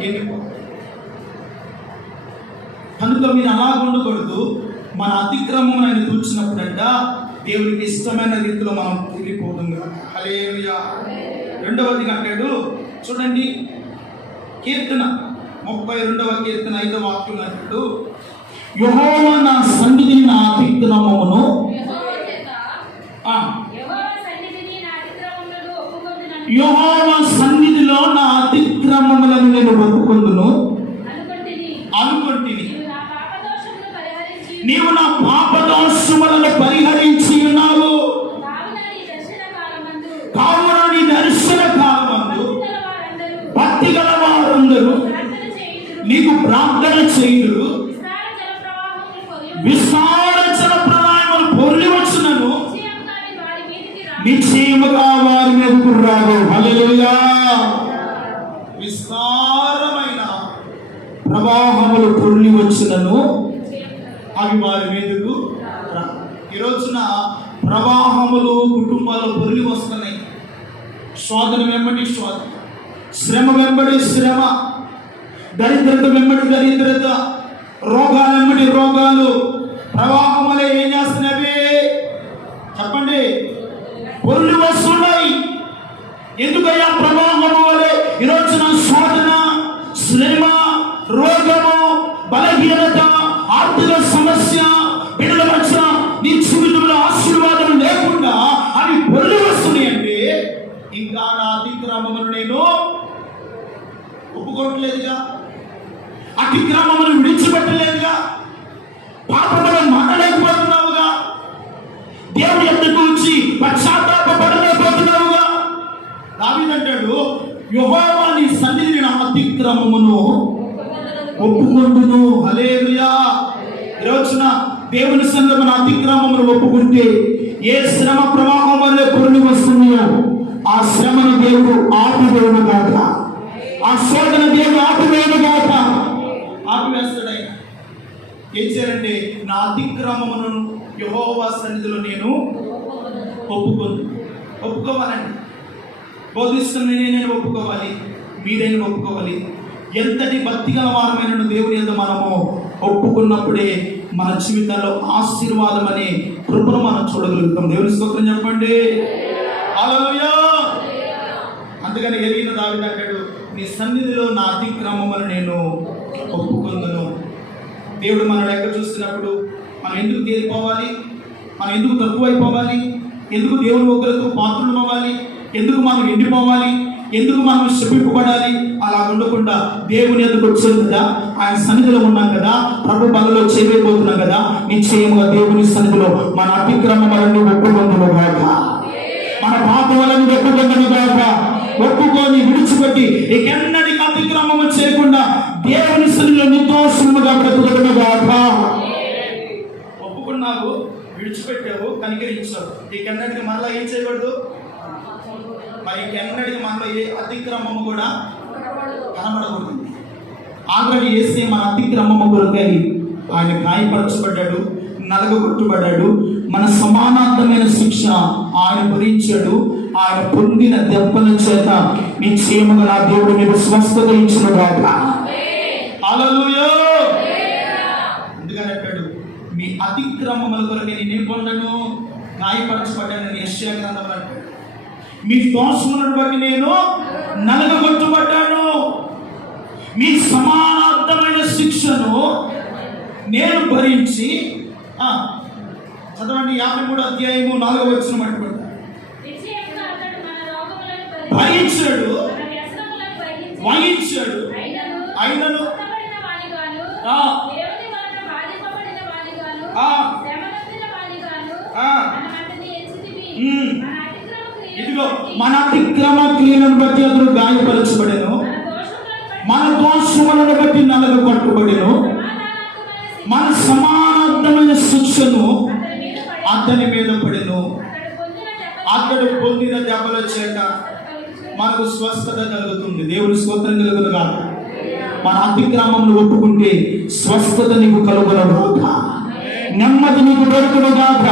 ఎండిపోయింది. కనుక మీరు అలా ఉండకూడదు. మన అతిక్రమం ఆయన చూసినప్పుడంట దేవుడికి ఇష్టమైన రీతిలో మనం తిరిగిపోతుంది. హల్లెలూయా. రెండవది అంటాడు చూడండి, కీర్తన 32వ కీర్తన 5వ వాక్యం అంటాడు, యెహోవా నా సన్నిధిని నా అతిక్రమమును యెహోవా సన్నిధిలో నా అతిక్రమములను నేను ఒప్పుకొందును అనుకొంటిని. నీవు నా పాపదోషములను పరిహరించి ఉన్నావు. కావున నీ దర్శన కాలమందు భక్తి గల వారందరూ నీకు ప్రార్థన చేయుదురు. విస్తార జల ప్రవాహములు పొర్లి వచ్చునను నిశ్చయముగా వారి మీదకు రావు. హల్లెలూయా. విస్తారమైన ప్రవాహములు పొర్లి వచ్చునను అవి వారి మీదకు రావు. ఈ రోజున ప్రవాహములు కుటుంబాలు పొర్లి వస్తున్నాయి. శోధన వెంబడి శోధన, శ్రమ వెంబడి శ్రమ, దరిద్రత వెంబడి దరిద్రత, రోగాలు వెంబడి రోగాలు. ప్రవాహములు ఏం చేస్తున్నవి చెప్పండి? పొర్లి వస్తున్నాయి. ఎందుకయ్యా ప్రవాహము వలె ఈరోజున శోధన, శ్రమ, రోగము, బలహీనత, ఆర్థిక సమస్య, బిడ్డల మధ్య నీ జీవితంలో ఆశీర్వాదం లేకుండా అవి పొర్లి వస్తున్నాయి అంటే ఇంకా నా అతిక్రమమును నేను ఒప్పుకోవట్లేదుగా, అతిక్రమమును విడిచిపెట్టలేదుగా, పాపమును మానలేకపోతున్నావుగా, దేవుడి యొద్దకు వచ్చి పశ్చాత్తాపపడలేకపోతున్నావుగా. దావీదంటాడు, యెహోవా నీ సన్నిధిని నా అతిక్రమమును ఒప్పుకొందును. హల్లెలూయా. ఈరోజున దేవుని సన్నిధిలో మన అతిక్రమమును ఒప్పుకుంటే ఏ శ్రమ ప్రవాహం వల్ల పొర్లి వస్తున్నాయో ఆ శ్రమను దేవుడు ఆపివేయును గాక, ఆ శోధన దేవుడు ఆపివేయును గాక. ఆపివేస్తాడు ఆయన. ఏం చేయాలంటే నా అతిక్రమమును యెహోవా సన్నిధిలో నేను ఒప్పుకోవాలండి. బోధిస్తున్న నేను ఒప్పుకోవాలి, మీరైనా ఒప్పుకోవాలి. ఎంతటి భక్తి గల వారమైన దేవుని యందు మనము ఒప్పుకున్నప్పుడే మన జీవితంలో ఆశీర్వాదం అనే కృపను మనం చూడగలుగుతాం. దేవుని స్తోత్రం చెప్పండి. హల్లెలూయా. అందుకని ఎరిగిన దావీదు అంటాడు, నీ సన్నిధిలో నా అతిక్రమములను నేను ఒప్పుకుందును. దేవుడు మన లెక్క చూస్తున్నప్పుడు మనం ఎందుకు తేలిపోవాలి, మనం ఎందుకు తక్కువైపోవాలి, ఎందుకు దేవుని ఒకరికి పాత్రలు అవ్వాలి, ఎందుకు మనం ఎండిపోవాలి, ఎందుకు మనం శపింపబడాలి? అలా ఉండకుండా దేవుని ఎదుకు వచ్చాం కదా, ఆయన సన్నిధిలో ఉన్నాం కదా, ప్రభు బలలో చేయబోతున్నాం కదా, నిశ్చయముగా దేవుని సన్నిధిలో మన అతిక్రమములను ఒప్పుకొందును గాక, మన పాపములను ఒప్పుకొందును గాక. ఒప్పుకొని విడిచిపెట్టి ఎన్నటికి అతిక్రమము చేయకుండా దేవుని సన్నిధిలో నిర్దోషముగా బ్రతుకును గాక. ఒప్పుకున్నావు, విడిచిపెట్టావు, కనికరించావు, ఎన్నటికి మరలా ఏం చేయకూడదు. మరి ఎన్నటికి మనలో ఏ అతిక్రమము కూడా కనబడకూడదు. ఆల్రెడీ వేస్తే మన అతిక్రమము కొరకై ఆయన గాయపరచబడ్డాడు, నలగొట్టబడ్డాడు. మన సమానార్థమైన శిక్ష ఆయన భరించాడు. ఆయన పొందిన దెబ్బల చేత నిశ్చయముగా నా దేవుడు మీకు స్వస్థత ఇచ్చిన గాక. హల్లెలూయా. అందుకని అంటాడు, మీ అతిక్రమముల కొరకు నేను పొందను, గాయపరచబడ్డాను. యెషయా గ్రంథంలో అంటాడు, మీ దోషములను బట్టి నేను నలగొట్టబడ్డాను, మీ సమానార్థమైన శిక్షను నేను భరించి. చదవండి 53వ అధ్యాయము 4వ వచనం అంటాడు, భరించాడు, వహించాడు, అయినను ఇదిగో మన అతిక్రమ క్రియలను బట్టి అతడు గాయపరచబడెను, మన దోషములను బట్టి నలగొట్టబడెను, మన సమానార్థమైన శిక్షను అతని మీద పడెను. అతడు పొందిన దెబ్బల చేత మనకు స్వస్థత కలుగుతుంది. దేవుని స్తోత్రం కలుగును గాక. మన అతిక్రమంలో ఒప్పుకుంటే స్వస్థత నీకు కలుగును గాక, నెమ్మది నీకు దొరుకును గాక,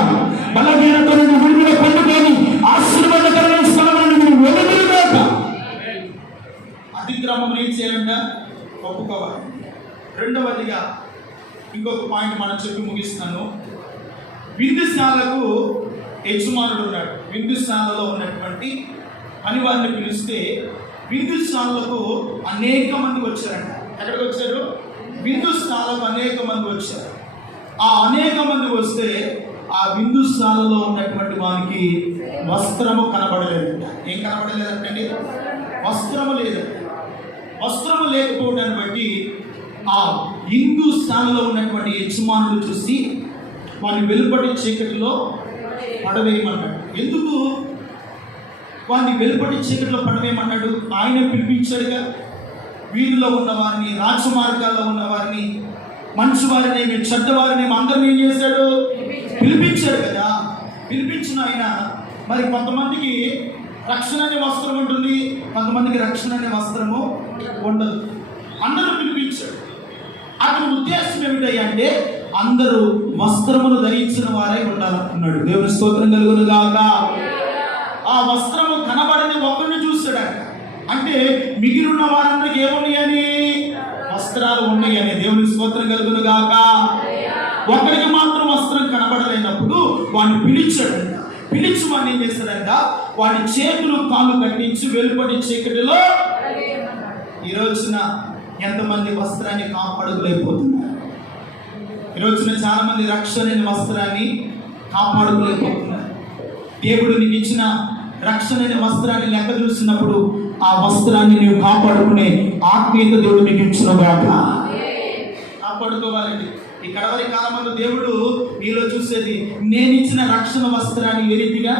బలహీనత నుండి విడుదల పొందుకొని ఆశీర్వాదకరమైన స్థలములను నీవు వెలుగును గాక. అతిక్రమం ఏం చేయాలంట? ఒప్పుకోవాలి. రెండవదిగా ఇంకొక పాయింట్ మనం చెప్పి ముగిస్తాను. విందుశాలకు యజమానుడు ఉన్నాడు. విందుశాలలో ఉన్నటువంటి పని వారిని పిలిస్తే విందుశాలకు అనేక మంది వచ్చారంట. ఎక్కడికి వచ్చారు? విందుశాలకు అనేక మంది వచ్చారు. ఆ అనేక మంది వస్తే ఆ విందుశాలలో ఉన్నటువంటి వారికి వస్త్రము కనబడలేదంట. ఏం కనబడలేదంటండి? వస్త్రము లేదంట. వస్త్రము లేకపోవడాన్ని బట్టి ఆ విందుశాలలో ఉన్నటువంటి యజమానులు చూసి వారిని వెలుపటి చీకటిలో పడవేయమన్నాడు. ఎందుకు వారిని వెలుపటి చీకటిలో పడవేయమన్నాడు? ఆయన పిలిపించాడుగా. వీధిలో ఉన్న వారిని, రాజమార్గాల్లో ఉన్న వారిని, మంచి వారినేమి చెడ్డవారినేమి అందరినీ ఏం చేశాడు? పిలిపించాడు కదా. పిలిపించిన ఆయన మరి కొంతమందికి రక్షణ అనే వస్త్రం ఉంటుంది, కొంతమందికి రక్షణ అనే వస్త్రము ఉండదు. అందరూ పిలిపించాడు. అతని ఉద్దేశం ఏమిటంటే అందరూ వస్త్రమును ధరించిన వారే ఉండాలనుకున్నాడు. దేవుని స్తోత్రం కలుగును గాక. ఆ వస్త్రము కనబడని ఒకరిని చూశాడంట. అంటే మిగిలిన వారందరికి ఏమున్నాయని? వస్త్రాలు ఉన్నాయని. దేవుని స్తోత్రం కలుగును గాక. ఒకరికి మాత్రం వస్త్రం కనబడలేనప్పుడు వాడిని పిలిచాడంట. పిలిచి వాడిని ఏం చేశాడంట? వాడి చేతులు కాళ్ళు కట్టించి వెలుపటి చీకటిలో. ఈ రోజున ఎంతమంది వస్త్రాన్ని కాపాడుకోలేకపోతున్నారు? ఈ రోజున చాలా మంది రక్షణ వస్త్రాన్ని కాపాడుకోలేకపోతున్నారు. దేవుడు నీకు ఇచ్చిన రక్షణ వస్త్రాన్ని లెక్క చూసినప్పుడు ఆ వస్త్రాన్ని నీవు కాపాడుకునే ఆత్మీయత దేవుడు నీకు ఇచ్చిన గాక. కాపాడుకోవాలండి. ఈ కడవరి కాలంలో దేవుడు నీలో చూసేది, నేను ఇచ్చిన రక్షణ వస్త్రాన్ని ఏ రీతిగా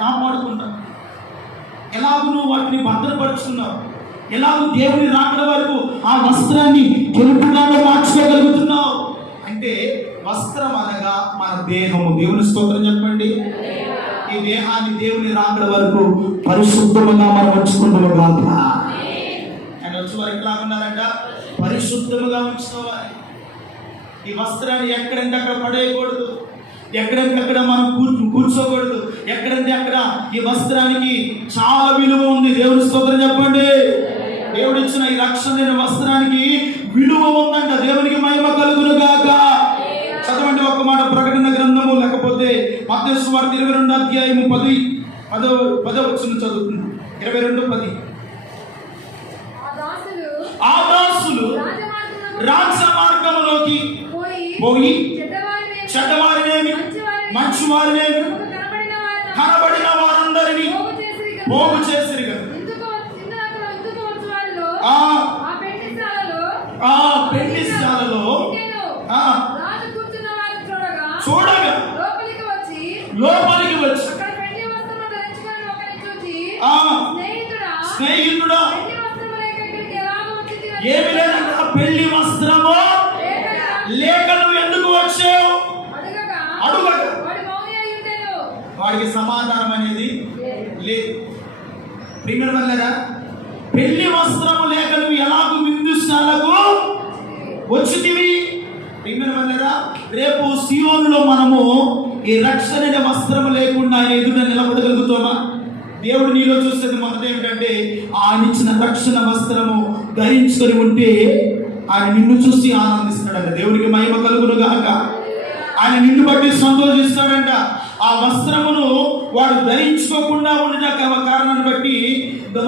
కాపాడుకుంటావు, ఎలాగూ నువ్వు వాటిని భద్రపరుచుకున్నావు, ఎలాగూ దేవుని రాకడ వరకు ఆ వస్త్రాన్ని తెలుపుగానే మార్చుకోగలుగుతున్నావు అంటే వస్త్రం అనగా మన దేహము. దేవుని స్తోత్రం చెప్పండి. ఈ దేహాన్ని దేవుని రాకడ వరకు పరిశుద్ధముగా మనం ఉంచుకుంటాము కాక. ఆయన వచ్చి వారు ఎట్లా ఉన్నారంట? పరిశుద్ధముగా ఉంచుకోవాలి. ఈ వస్త్రాన్ని ఎక్కడంటే అక్కడ పడేయకూడదు, ఎక్కడంటే అక్కడ మనం కూర్చోకూడదు, ఎక్కడంటే అక్కడ ఈ వస్త్రానికి చాలా విలువ ఉంది. దేవుని స్తోత్రం చెప్పండి. దేవుడు ఇచ్చిన ఈ రక్షణ వస్త్రానికి విలువ ఉందంట. దేవునికి మహిమ కలుగును గాక. చదవండి ఒక మాట ప్రకటన గ్రంథము, లేకపోతే మత్తయి సువార్త 22 అధ్యాయము 10 వచనం చదువుతున్నాం. 22:10. ఆ దాసులు రాజమార్గములోకి పోయి చెడ్డవారినేమి మంచివారినేమి కనబడిన వారందరినీ పోగు చేసిరి. ఆ పెండిశాలలో చూడగా లోపలికి వచ్చి స్నేహితుడా ఏమి లేదంట, పెళ్లి వస్త్రము లేక నువ్వు ఎందుకు వచ్చావు అడుగక వాడికి సమాధానం అనేది లేదు. ప్రియమైన వాళ్ళరా, పెళ్లి వస్త్రము లేక నువ్వు ఎలాగూ విందుశాలకు వచ్చితివి? ప్రియమైన వాళ్ళరా, రేపు సియోనులో మనము ఈ రక్షణ వస్త్రము లేకుండా ఆయన ఎదుట నిలబడగలుగుతామా? దేవుడు నీలో చూసేది మొదట ఏమిటంటే, ఆయన ఇచ్చిన రక్షణ వస్త్రము ధరించుకొని ఉంటే ఆయన నిన్ను చూసి ఆనందిస్తాడంట. దేవునికి మహిమ కలుగును గాక. ఆయన నిన్ను బట్టి సంతోషిస్తాడంట. ఆ వస్త్రమును వాడు ధరించుకోకుండా ఉండిన కారణాన్ని బట్టి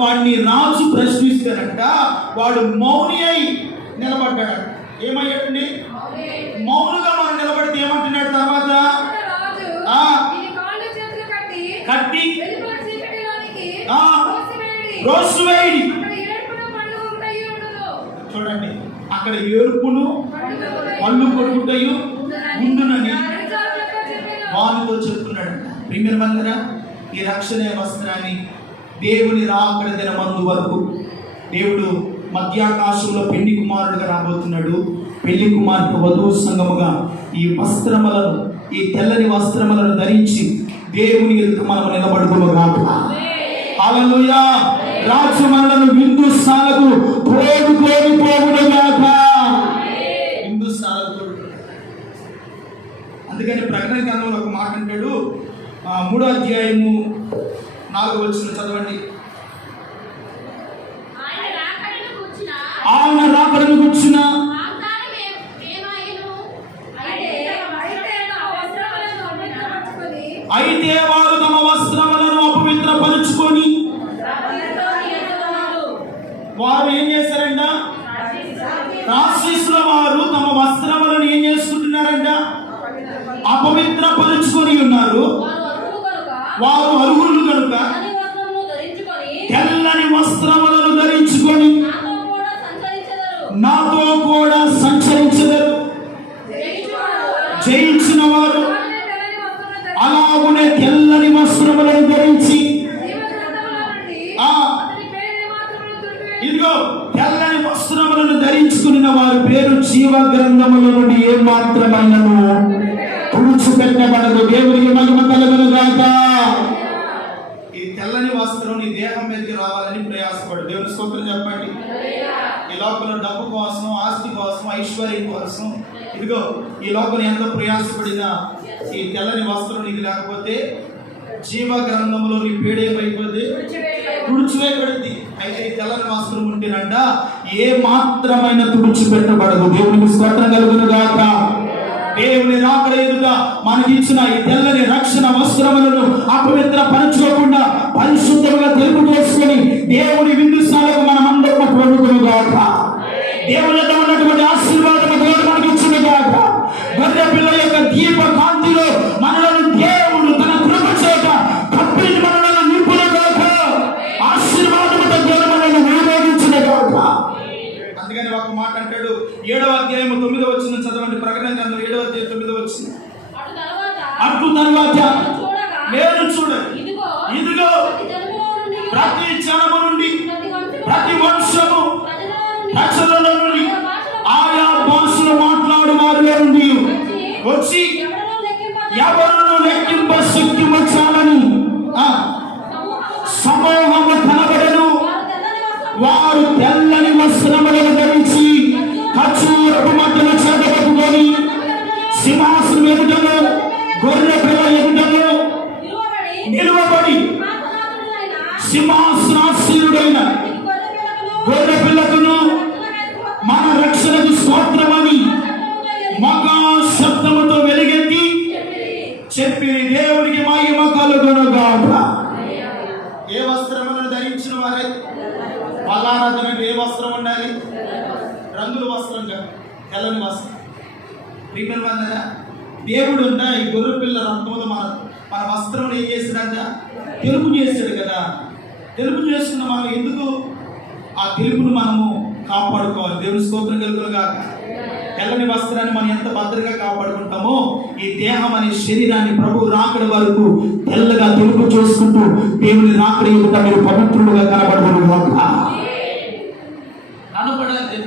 వాడిని రాజు ప్రశ్నిస్తాడంట. వాడు మౌని అయి నిలబడ్డాడు. ఏమయ్యాడండి? మౌనుగా మనం నిలబడితే ఏమంటున్నాడు తర్వాత? కట్టి రోసువేడి. చూడండి, అక్కడ ఏర్పును పళ్ళు కొడుకుటయు ఉండునని వారితో చెప్తున్నాడు. ప్రియమైన వాళ్ళరా, ఈ రక్షణ వస్త్రాన్ని దేవుని రాకడ దినమందు వరకు దేవుడు మధ్యాకాశంలో పెళ్లి కుమారుడుగా రాబోతున్నాడు. పెళ్లి కుమార్తె వధువు సంగముగా ఈ వస్త్రములను, ఈ తెల్లని వస్త్రములను ధరించి దేవుని ఎదుట మనం నిలబడుకోగాక. హల్లెలూయా. రాజు మనలను విందుశాలకు తోడుకొని పోవునుగాక. విందుశాలకు తోడు. అందుకని ప్రకటన గ్రంథంలో ఒక మాట అంటాడు, 3వ అధ్యాయము 4వ వచనం చదవండి. ఆయన రాకడను కూర్చున్న అయితే వారు తమ వస్త్రములను అపవిత్రపరుచుకొని వారు ఏం చేశారంట? రాక్షసుల వారు తమ వస్త్రములను ఏం చేసుకుంటున్నారంట? అపవిత్రపరుచుకొని ఉన్నారు. వారు అర్హులు కనుక తెల్లని వస్త్రములను ధరించుకొని నాతో కూడా సంచరించెదరు. జయించిన వారు అలాగునే తెల్లని వస్త్రములను ధరించి, ఇదిగో తెల్లని వస్త్రములను ధరించుకున్న వారి పేరు జీవ గ్రంథముల నుండి ఏ మాత్రమైనను తుడిచిపెట్టబడదు. దేవునికి మహిమ కలుగును గాక. ఈ తెల్లని వస్త్రం నీ దేహం మీదకి రావాలని ప్రయాసపడు. దేవుని స్తోత్రం చెప్పండి. ఈ లోపల డబ్బు కోసం, ఆస్తి కోసం, ఐశ్వర్యం కోసం, ఇదిగో ఈ లోపల ఎంత ప్రయాసపడినా ఈ తెల్లని వస్త్రం నీకు లేకపోతే జీవ గ్రంథంలో నీ పేడేమైపోతే తుడిచివేయబడింది. అయితే ఈ తెల్లని వస్త్రం ఉంటేనంట ఏ మాత్రమైన తుడిచిపెట్టబడదు. దేవునికి స్తోత్రం కలుగును గాక. దేవుని రాకడ ఎదుట మనకి ఇచ్చిన ఈ తెల్లని రక్షణ వస్త్రములను అపవిత్ర పరచుకోకుండా పరిశుద్ధంగా తెలుపు చేసుకొని దేవుని విందుశాలకు మనం అందరం ప్రభుత్వం గాక. దేవుని ఉన్నటువంటి ఆశీర్వాదం దేవుడు మనకి ఇచ్చిన గాక. గొర్రె పిల్ల యొక్క దీప కాంతిలో మనలను దేవుడు తన కృప చేత కప్పి మనలను నింపున గాక. ఆశీర్వాదముతో దేవుడు మనల్ని వినియోగించిన గాక. అందుకని ఒక మాట అంటాడు, 7వ అధ్యాయం 9వ వచనం చదవండి. ప్రకటన గ్రంథం 7వ అధ్యాయం 9వ వచనం. అటు తరువాత నేను చూడండి, ఇదిగో ప్రతి జనము నుండి, ప్రతి వంశము, ప్రజలలో నుండి, ఆయా భాషలు మాట్లాడు వారిలో నుండి వచ్చి ఎవరినూ లెక్కింప శక్తి వచ్చాలని సమూహము కనబడను. వారు తెల్లని వస్త్రములను ధరించి ఖర్జూరపు మట్టలు చేతపట్టుకొని సింహాసనం ఎదుటను గొర్రె పిల్ల ఎదుటను ఆశీనుడైన గొర్రె పిల్లకును మన రక్షణకు స్తోత్రమని మగా శబ్దముతో వెలుగెత్తి చెప్పి దేవునికి మహిమ కలుగునుగాక. ఏ వస్త్రములను ధరించిన వారే బలారాధనకు ఏ వస్త్రం ఉండాలి? రంగుల వస్త్రం కాదు, తెల్లని వస్త్రం. ప్రియమైన వాళ్ళారా, దేవుడు ఉన్న ఈ గొర్రె పిల్ల రక్తంలో మన వస్త్రం ఏం చేశాడంట? తెలుపు చేశాడు కదా. తెలుపు చేసుకున్న మనం ఎందుకు ఆ తెలుపును మనము కాపాడుకోవాలి. దేవుని స్తోత్రం కలుగునుగాక. తెల్లని వస్త్రాన్ని మనం ఎంత భద్రంగా కాపాడుకుంటామో ఈ దేహం అనే శరీరాన్ని ప్రభు రాకడ వరకు తెల్లగా తెలుపు చేసుకుంటూ దేవుని రాకడ ఎదుట మీరు పవిత్రులుగా కనబడుతున్నారు. కనపడాలి.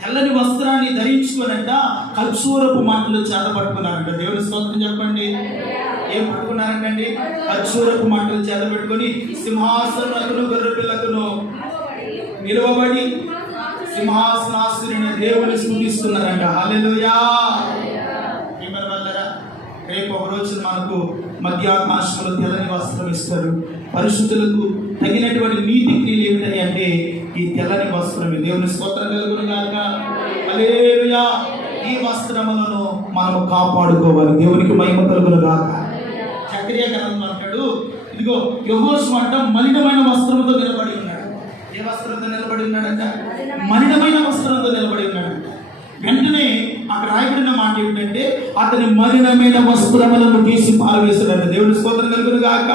తెల్లని వస్త్రాన్ని ధరించుకోనంట ఖర్జూరపు మాటలు చేత పట్టుకున్నారంట. దేవుని స్తోత్రం చెప్పండి. ఏం పట్టుకున్నారంటండి? ఖర్జూరపు మాటలు చేత పెట్టుకొని సింహాసనకును గొర్రె పిల్లకును నిలవబడి సింహాసనాశ్రుని దేవుని స్తుతిస్తున్నారంట. హల్లెలూయా. రేపు ఒక రోజు మనకు మధ్యాకాశంలో తెల్లని వస్త్రం ఇస్తారు. పరిశుద్ధులకు తగినటువంటి నీతి క్రియలు ఏమిటాయి అంటే ఈ తెల్లని వస్త్రమే. దేవుని స్తోత్రం కలుగునుగాక. హల్లెలూయా. ఈ వస్త్రములను మనము కాపాడుకోవాలి. దేవునికి మహిమ కలుగునుగాక. చక్రియ గ్రంథం అంటాడు, ఇదిగో యెహోషువ అంట మలినమైన వస్త్రంతో నిలబడి ఉన్నాడు. ఏ వస్త్రంతో నిలబడి ఉన్నాడంట? మలినమైన వస్త్రంతో నిలబడి ఉన్నాడంట. వెంటనే అక్కడ రాయబడిన మాట ఏమిటంటే అతని మలినమైన వస్త్రములను తీసి పారవేశాడంట. దేవుని స్తోత్రం కలుగునుగాక.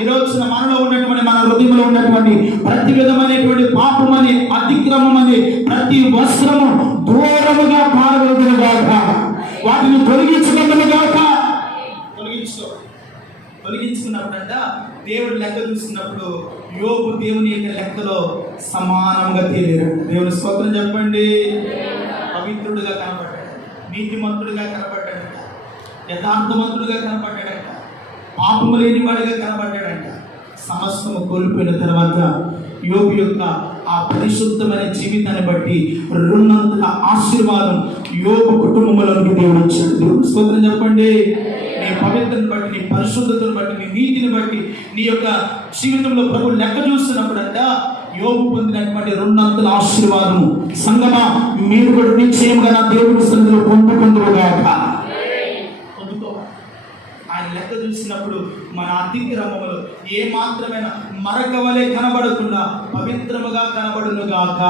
ఈ రోజున మనలో ఉన్నటువంటి మన హృదయంలో ఉన్నటువంటి ప్రతి విధమైనటువంటి పాపమని అతిక్రమమని ప్రతి వస్త్రము దూరముగా పారవేయునుగాక. వాటిని తొలగించుకుంటునుగాక. తొలగించుకున్నప్పుడంట దేవుడు లెక్క చూసినప్పుడు యోబు దేవుని యొక్క లెక్కలో సమానంగా తేలిరంట. దేవుని స్తోత్రం చెప్పండి. పవిత్రుడుగా కనపడ్డాడు, నీతిమంతుడుగా కనపడ్డాడంట, యథార్థవంతుడుగా కనపడ్డాడంట, పాపము లేని వాడిగా కనబడ్డాడంట. సమస్తము కోల్పోయిన తర్వాత యోబు యొక్క ఆ పరిశుద్ధమైన జీవితాన్ని బట్టి రెండంతల ఆశీర్వాదం యోబు కుటుంబంలోకి దేవుడు వచ్చాడు. దేవుడు స్తోత్రం చెప్పండి. నీ పవిత్రను బట్టి, నీ పరిశుద్ధతను బట్టి, నీ నీతిని బట్టి నీ యొక్క జీవితంలో ప్రభు లెక్క చూస్తున్నప్పుడంట యోబు పొందినటువంటి రెండంతల ఆశీర్వాదము సంగమా మీరు కూడా నిశ్చయంగా నా దేవుడి సన్నిధిలో పొందుకుందురుగాక. ఆయన లెక్క చూసినప్పుడు మన అతిక్రమములు ఏ మాత్రమైన మరక వలె కనబడకుండా పవిత్రముగా కనబడునుగాక,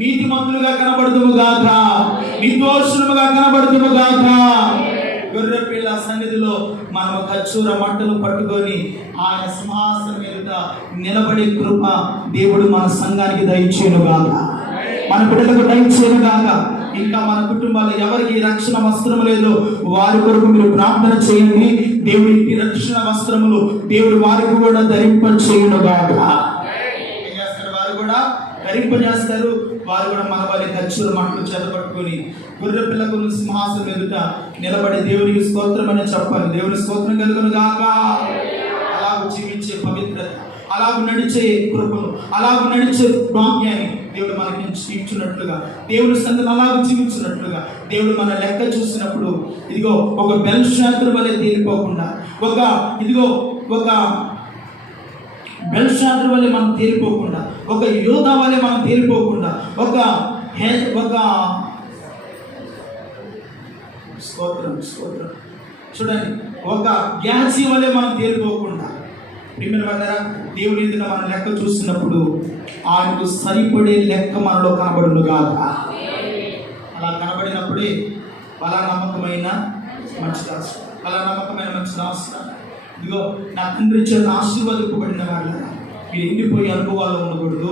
నీతిమంతులుగా కనబడుదుముగాక, నిర్దోషులుగా కనబడుదుముగాక. గొర్రె పిల్ల సన్నిధిలో మనం ఖర్జూర మంటలు పట్టుకొని ఆయన సింహాసనం ఎదుట నిలబడే కృప దేవుడు మన సంఘానికి దయచేయునుగాక, మన బిడ్డలకు దయచేయునుగాక. ఇంకా మన కుటుంబాల్లో ఎవరికి రక్షణ వస్త్రం లేదో వారి కొరకు మీరు ప్రార్థన చేయండి. దేవుడి రక్షణ వస్త్రములు దేవుడు వారికి కూడా ధరింపచేయునుగాక. ఏం చేస్తారు? వారు కూడా ధరింపజేస్తారు. వారు కూడా మన వారి ఖర్జూర మంటలు చేతపట్టుకొని గొర్రె పిల్లకు సింహాసనం ఎదుట నిలబడి దేవునికి స్తోత్రం అని చెప్పాలి. దేవుని స్తోత్రం కలుగునుగాక. అలాగ జీవించే పవిత్రత, అలాగ నడిచే కృపను, అలాగ నడిచే భాగ్యాన్ని దేవుడు మనకి ఇచ్చినట్లుగా, దేవుడి సన్నిధిని అలాగ జీవించినట్లుగా దేవుడు మన లెక్క చూసినప్పుడు ఇదిగో ఒక బెల్షాత్రు వలె తేలిపోకుండా, ఒక బెల్షాత్రు వలె మనం తేలిపోకుండా, ఒక యోధా వలె మనం తేలిపోకుండా, ఒక స్తోత్రం చూడండి, ఒక గ్యాసీ వలె మనం తేలిపోకుండా ప్రియమైన వాళ్ళారా, దేవుని ఎదుట మనం లెక్క చూసినప్పుడు ఆయనకు సరిపడే లెక్క మనలో కనబడునుగాక. అలా కనబడినప్పుడే అలా నమ్మకమైన మంచి రాష్ట్రం, అలా నమ్మకమైన మంచి రాష్ట్రం. ఇదిగో నా తండ్రి చేత ఆశీర్వదింపబడిన వాళ్ళ మీరు ఎండిపోయే అనుభవాల్లో ఉండకూడదు,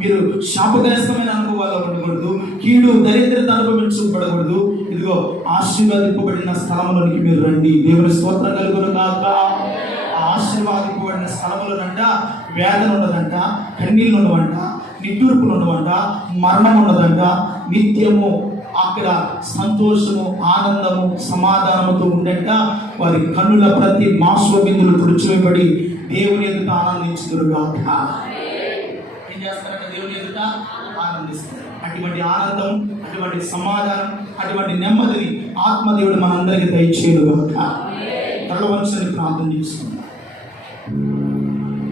మీరు శాపగ్రస్తమైన అనుభవాల్లో ఉండకూడదు, కీడు దరిద్రత అనుభవించబడకూడదు. ఇదిగో ఆశీర్వదింపబడిన స్థలంలోనికి మీరు రండి. దేవుని స్తోత్రం కలుగునుగాక. ఆశీర్వాదింపబడిన స్థలములనంట వేదన ఉండదంట, కన్నీళ్ళు ఉండవంట, నిట్టూర్పులు ఉండవంట, మరణం ఉండదంట. నిత్యము అక్కడ సంతోషము, ఆనందము, సమాధానముతో ఉండంట. వారి కన్నుల ప్రతి మాంస బిందులు తుడిచివేయబడి దేవుని ఎదుట ఆనందించుదురుగాక. ఏం చేస్తారంట? దేవుని ఎదుట ఆనందిస్తారు. అటువంటి ఆనందం, అటువంటి సమాధానం, అటువంటి నెమ్మదిని ఆత్మదేవుడు మనందరికీ దయచేయుగాక. తల వంచని ప్రార్థన చేసుకుందాం. ఆ